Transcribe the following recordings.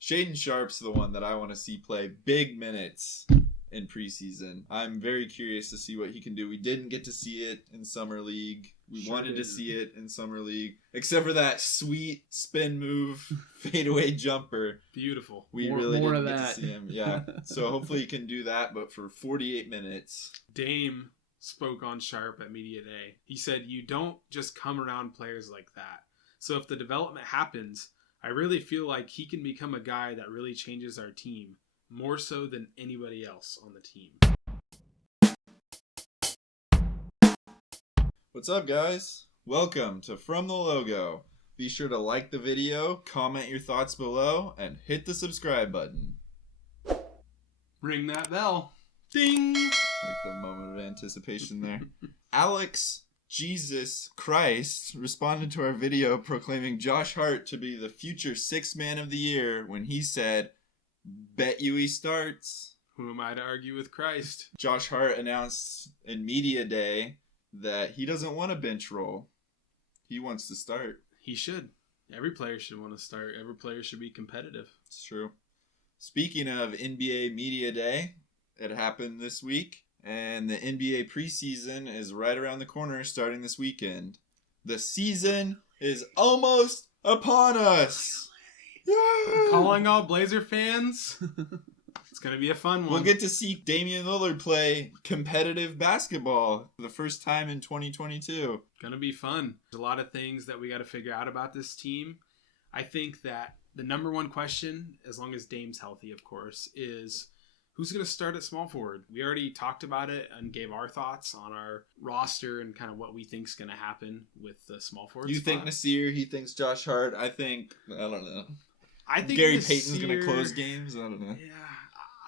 Shaedon Sharpe's the one that I want to see play big minutes in preseason. I'm very curious to see what he can do. We didn't get to see it in Summer League. We wanted to see it in Summer League, except for that sweet spin move, fadeaway jumper. Beautiful. We really didn't get to see him. Yeah. So hopefully he can do that, but for 48 minutes. Dame spoke on Sharpe at Media Day. He said, "You don't just come around players like that. So if the development happens, I really feel like he can become a guy that really changes our team, more so than anybody else on the team." What's up, guys? Welcome to From the Logo. Be sure to like the video, comment your thoughts below, and hit the subscribe button. Ring that bell. Ding! Like the moment of anticipation there. Alex Jesus Christ responded to our video proclaiming Josh Hart to be the future Sixth Man of the Year when he said, "Bet you he starts." Who am I to argue with Christ? Josh Hart announced in Media Day that he doesn't want a bench role. He wants to start. He should. Every player should want to start. Every player should be competitive. It's true. Speaking of NBA Media Day, it happened this week, and the NBA Preseason is right around the corner starting this weekend. The season is almost upon us. I'm calling all Blazer fans. It's going to be a fun one. We'll get to see Damian Lillard play competitive basketball for the first time in 2022. Going to be fun. There's a lot of things that we got to figure out about this team. I think that the number one question, as long as Dame's healthy, of course, is who's going to start at small forward? We already talked about it and gave our thoughts on our roster and kind of what we think is going to happen with the small forward You spot. think Nasir, he thinks Josh Hart. I don't know. I think Gary Nasir, Payton's going to close games. I don't know. Yeah,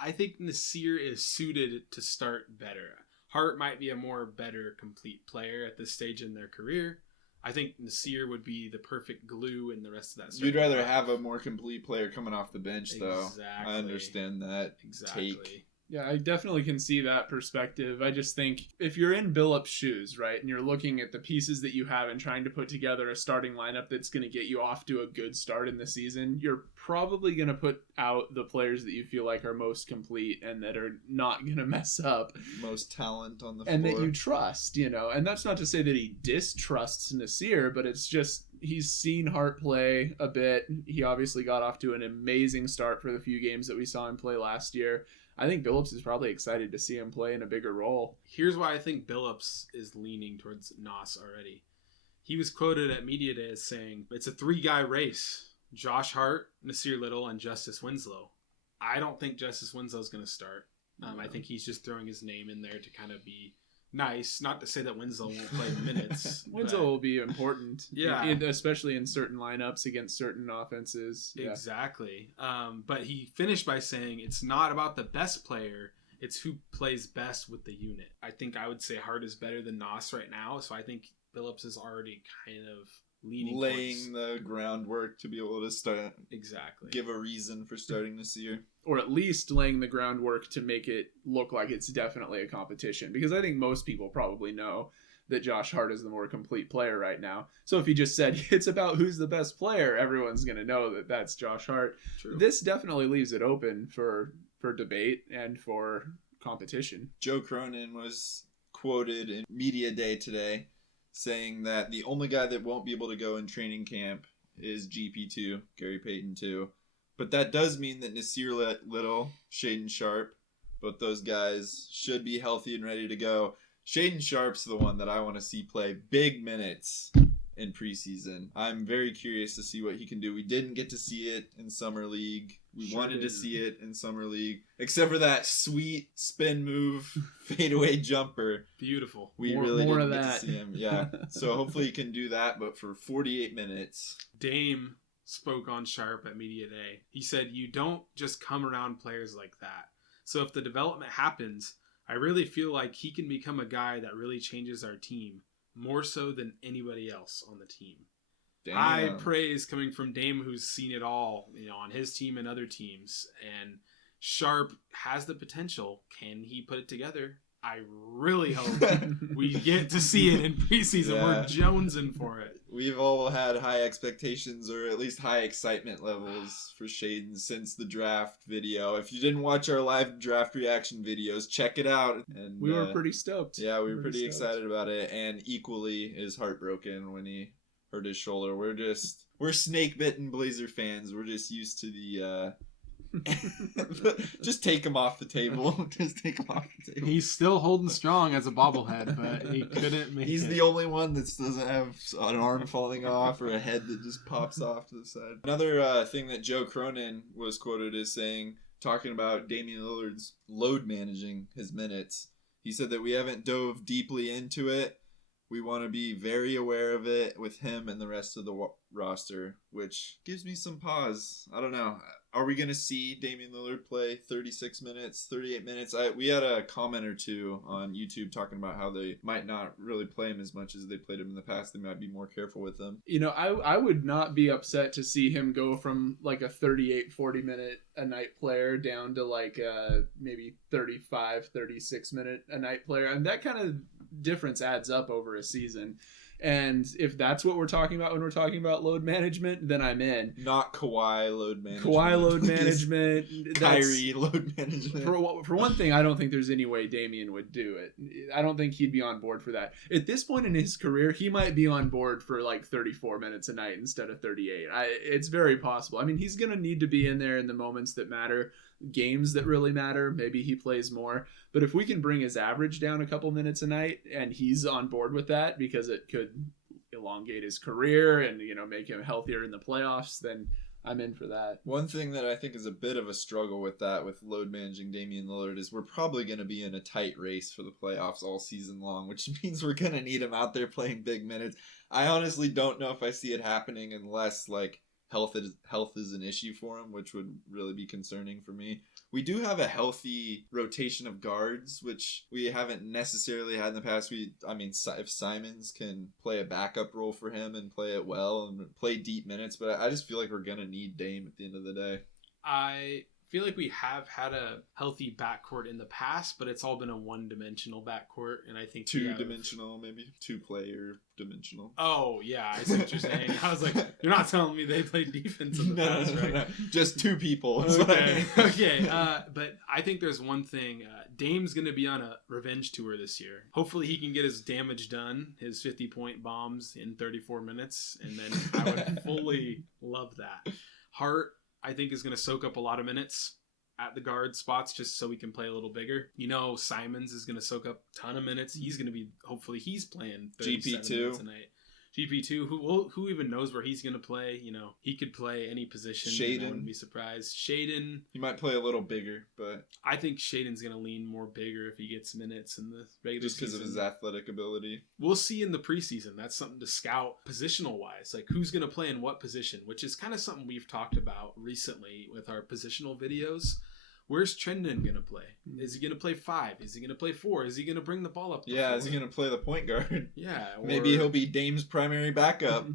I think Nasir is suited to start better. Hart might be a better complete player at this stage in their career. I think Nasir would be the perfect glue in the rest of that. You'd rather have a more complete player coming off the bench, though. Exactly. I understand that take. Yeah, I definitely can see that perspective. I just think if you're in Billup's shoes, right, and you're looking at the pieces that you have and trying to put together a starting lineup that's going to get you off to a good start in the season, you're probably going to put out the players that you feel like are most complete and that are not going to mess up. Most talent on the floor. And that you trust, And that's not to say that he distrusts Nasir, but it's just he's seen Hart play a bit. He obviously got off to an amazing start for the few games that we saw him play last year. I think Billups is probably excited to see him play in a bigger role. Here's why I think Billups is leaning towards Nas already. He was quoted at Media Day as saying, "It's a three-guy race. Josh Hart, Nasir Little, and Justice Winslow." I don't think Justice Winslow is going to start. I think he's just throwing his name in there to kind of be nice. Not to say that Winslow won't play minutes. Winslow will be important. Yeah. Especially in certain lineups against certain offenses. Yeah. Exactly. But he finished by saying it's not about the best player. It's who plays best with the unit. I think I would say Hart is better than Nas right now. So I think Billups is already kind of laying the groundwork to be able to start. Exactly. Give a reason for starting this year. Or at least laying the groundwork to make it look like it's definitely a competition. Because I think most people probably know that Josh Hart is the more complete player right now. So if he just said it's about who's the best player, everyone's going to know that that's Josh Hart. True. This definitely leaves it open for debate and for competition. Joe Cronin was quoted in Media Day today saying that the only guy that won't be able to go in training camp is GP2, Gary Payton 2. But that does mean that Nasir Little, Shaedon Sharpe, both those guys should be healthy and ready to go. Shaedon Sharpe's the one that I want to see play big minutes in preseason. I'm very curious to see what he can do. We didn't get to see it in Summer League. We wanted to see it in Summer League, except for that sweet spin move, fadeaway jumper. Beautiful. We really didn't get to see him. Yeah. So hopefully he can do that, but for 48 minutes. Dame spoke on Sharpe at Media Day. He said, "You don't just come around players like that. So if the development happens, I really feel like he can become a guy that really changes our team, more so than anybody else on the team." Damn. High praise coming from Dame, who's seen it all, on his team and other teams. And Sharpe has the potential. Can he put it together? I really hope we get to see it in preseason. Yeah. We're jonesing for it. We've all had high expectations, or at least high excitement levels for Shaedon since the draft video. If you didn't watch our live draft reaction videos, check it out. And We were pretty stoked. Yeah, we were pretty excited about it, and equally is heartbroken when he hurt his shoulder. We're snake bitten Blazer fans. We're just used to the just take him off the table. Just take him off the table. He's still holding strong as a bobblehead, but he couldn't make He's it. the only one that doesn't have an arm falling off or a head that just pops off to the side. Another thing that Joe Cronin was quoted as saying, talking about Damian Lillard's load managing his minutes. He said that we haven't dove deeply into it. We want to be very aware of it with him and the rest of the roster, which gives me some pause. I don't know. Are we going to see Damian Lillard play 36 minutes, 38 minutes? We had a comment or two on YouTube talking about how they might not really play him as much as they played him in the past. They might be more careful with him. You know, I would not be upset to see him go from like a 38, 40 minute a night player down to like maybe 35, 36 minute a night player. And that kind of difference adds up over a season. And if that's what we're talking about when we're talking about load management, then I'm in. Not Kawhi load management. Kawhi load management. Kyrie load management. For one thing, I don't think there's any way Damian would do it. I don't think he'd be on board for that. At this point in his career, he might be on board for like 34 minutes a night instead of 38. It's very possible. I mean, he's going to need to be in there in the moments that matter, games that really matter. Maybe he plays more. But if we can bring his average down a couple minutes a night and he's on board with that because it could elongate his career and, you know, make him healthier in the playoffs, then I'm in for that. One thing that I think is a bit of a struggle with that, with load managing Damian Lillard, is we're probably going to be in a tight race for the playoffs all season long, which means we're going to need him out there playing big minutes. I honestly don't know if I see it happening unless, like, health is an issue for him, which would really be concerning for me. We do have a healthy rotation of guards, which we haven't necessarily had in the past. If Simons can play a backup role for him and play it well and play deep minutes, but I just feel like we're going to need Dame at the end of the day. I feel like we have had a healthy backcourt in the past, but it's all been a one-dimensional backcourt, and I think two-dimensional, maybe two-player dimensional. Oh yeah, I see what you're saying. I was like, you're not telling me they played defense in the past, right? No. Just two people. Okay, okay. But I think there's one thing. Dame's going to be on a revenge tour this year. Hopefully he can get his damage done, his 50-point bombs in 34 minutes, and then I would fully love that. Hart, I think, is going to soak up a lot of minutes at the guard spots just so we can play a little bigger. You know, Simons is going to soak up a ton of minutes. He's going to be, hopefully he's playing 37 minutes a night. GP2, who even knows where he's going to play? You know, he could play any position. Shaedon. I wouldn't be surprised. Shaedon. He might play a little bigger, but I think Shaedon's going to lean more bigger if he gets minutes in the regular just because of his athletic ability. We'll see in the preseason. That's something to scout positional wise, like who's going to play in what position, which is kind of something we've talked about recently with our positional videos. Where's Trendon going to play? Is he going to play 5? Is he going to play 4? Is he going to bring the ball up? Yeah, is he going to play the point guard? Yeah. Maybe he'll be Dame's primary backup.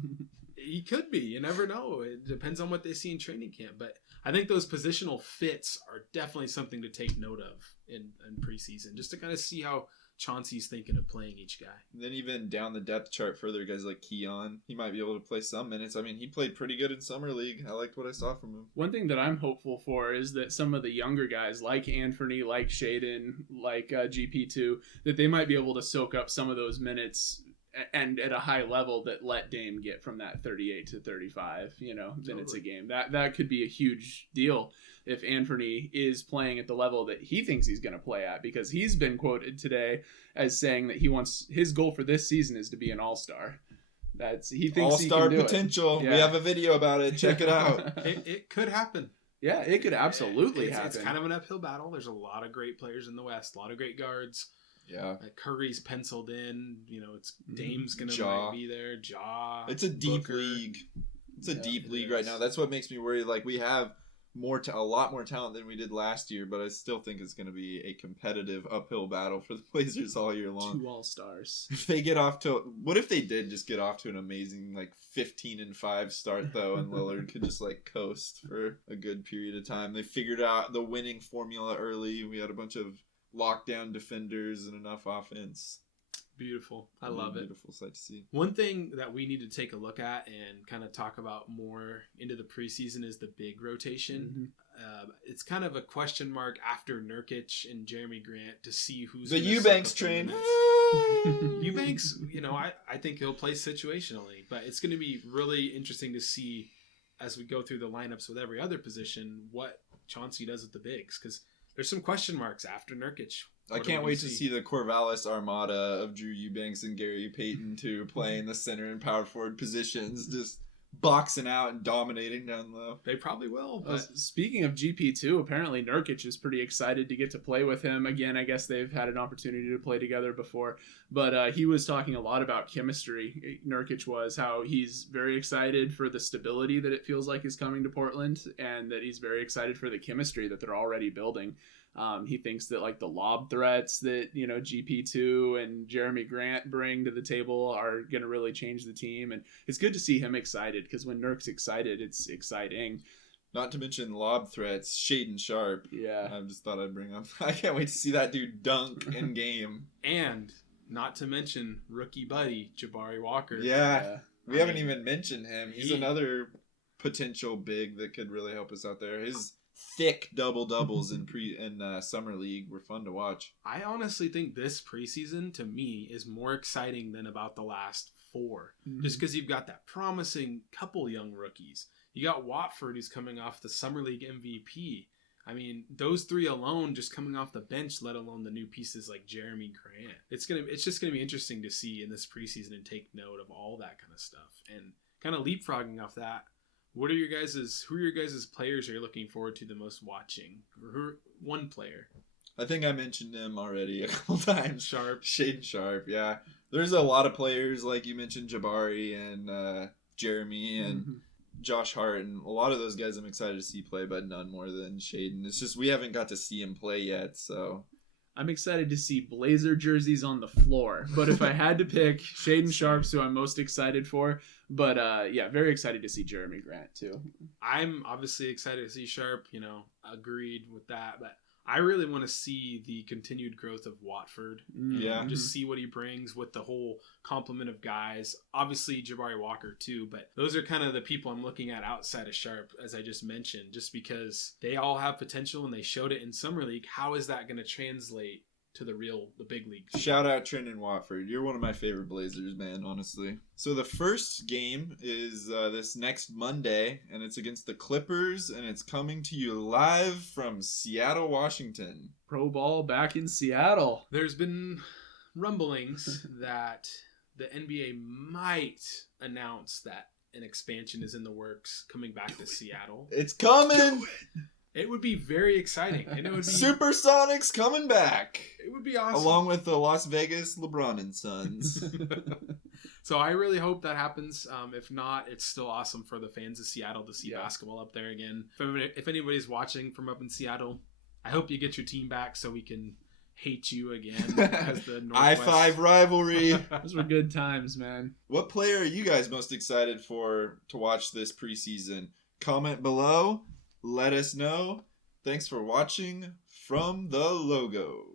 He could be. You never know. It depends on what they see in training camp. But I think those positional fits are definitely something to take note of in preseason, just to kind of see how Chauncey's thinking of playing each guy. And then even down the depth chart further, guys like Keon, he might be able to play some minutes. I mean, he played pretty good in Summer League. I liked what I saw from him. One thing that I'm hopeful for is that some of the younger guys like Anthony, like Shaedon, like GP2, that they might be able to soak up some of those minutes and at a high level that let Dame get from that 38 to 35, minutes a game. That could be a huge deal if Anthony is playing at the level that he thinks he's going to play at, because he's been quoted today as saying that his goal for this season is to be an all-star. He thinks all-star he can do potential. Yeah. We have a video about it. Check it out. It could happen. Yeah, it could absolutely happen. It's kind of an uphill battle. There's a lot of great players in the West, a lot of great guards. Yeah, Curry's penciled in. It's Dame's gonna might be there. It's a deep Booker. league. It's a deep league right now. That's what makes me worried. Like, we have a lot more talent than we did last year, but I still think it's going to be a competitive uphill battle for the Blazers all year long. 2 all-stars. If they get off to, what if they did just get off to an amazing 15-5 start though, and Lillard could just coast for a good period of time? They figured out the winning formula early. We had a bunch of lockdown defenders and enough offense. Beautiful. I love it. Beautiful sight to see. One thing that we need to take a look at and kind of talk about more into the preseason is the big rotation. It's kind of a question mark after Nurkic and Jeremy Grant to see who's the gonna Eubanks suck up the train. minutes. Eubanks, I think he'll play situationally, but it's going to be really interesting to see as we go through the lineups with every other position what Chauncey does with the bigs, because there's some question marks after Nurkic. I can't wait to see the Corvallis armada of Drew Eubanks and Gary Payton too playing the center and power forward positions, just boxing out and dominating down low. They probably will. But Speaking of GP2, apparently Nurkic is pretty excited to get to play with him. Again, I guess they've had an opportunity to play together before. But he was talking a lot about chemistry. Nurkic was how he's very excited for the stability that it feels like is coming to Portland, and that he's very excited for the chemistry that they're already building. He thinks that like the lob threats that, GP2 and Jeremy Grant bring to the table are going to really change the team. And it's good to see him excited, because when Nurk's excited, it's exciting. Not to mention lob threats, Shaedon Sharpe. Yeah. I just thought I'd bring up. I can't wait to see that dude dunk in game. And not to mention rookie buddy, Jabari Walker. Yeah. We haven't even mentioned him. He's he- another potential big that could really help us out there. His thick double-doubles in summer league were fun to watch. I honestly think this preseason, to me, is more exciting than about the last 4. Just because you've got that promising couple young rookies. You got Watford, who's coming off the Summer League MVP. I mean, those 3 alone just coming off the bench, let alone the new pieces like Jeremy Grant. It's just gonna be interesting to see in this preseason and take note of all that kind of stuff. And kind of leapfrogging off that, who are your guys' players you're looking forward to the most watching? Or one player? I think I mentioned him already a couple times. Sharpe. Shaedon Sharpe, yeah. There's a lot of players, like you mentioned, Jabari and Jeremy and Josh Hart, and a lot of those guys I'm excited to see play, but none more than Shaedon. It's just we haven't got to see him play yet, so... I'm excited to see Blazer jerseys on the floor. But if I had to pick, Shaedon Sharpe's who I'm most excited for. But very excited to see Jeremy Grant too. I'm obviously excited to see Sharpe, agreed with that. But I really want to see the continued growth of Watford. Yeah. Just see what he brings with the whole complement of guys. Obviously, Jabari Walker too. But those are kind of the people I'm looking at outside of Sharpe, as I just mentioned, just because they all have potential and they showed it in Summer League. How is that going to translate to the big league? Shout out Trenton Watford. You're one of my favorite Blazers, man, honestly. So the first game is this next Monday, and it's against the Clippers, and it's coming to you live from Seattle, Washington. Pro ball back in Seattle. There's been rumblings that the NBA might announce that an expansion is in the works coming back to Seattle. It's coming! It would be very exciting, and it would be Supersonics coming back! It would be awesome. Along with the Las Vegas LeBron and Sons. So I really hope that happens. If not, it's still awesome for the fans of Seattle to see basketball up there again. If anybody's watching from up in Seattle, I hope you get your team back so we can hate you again as the Northwest. I-5 rivalry. Those were good times, man. What player are you guys most excited for to watch this preseason? Comment below. Let us know. Thanks for watching from the logo.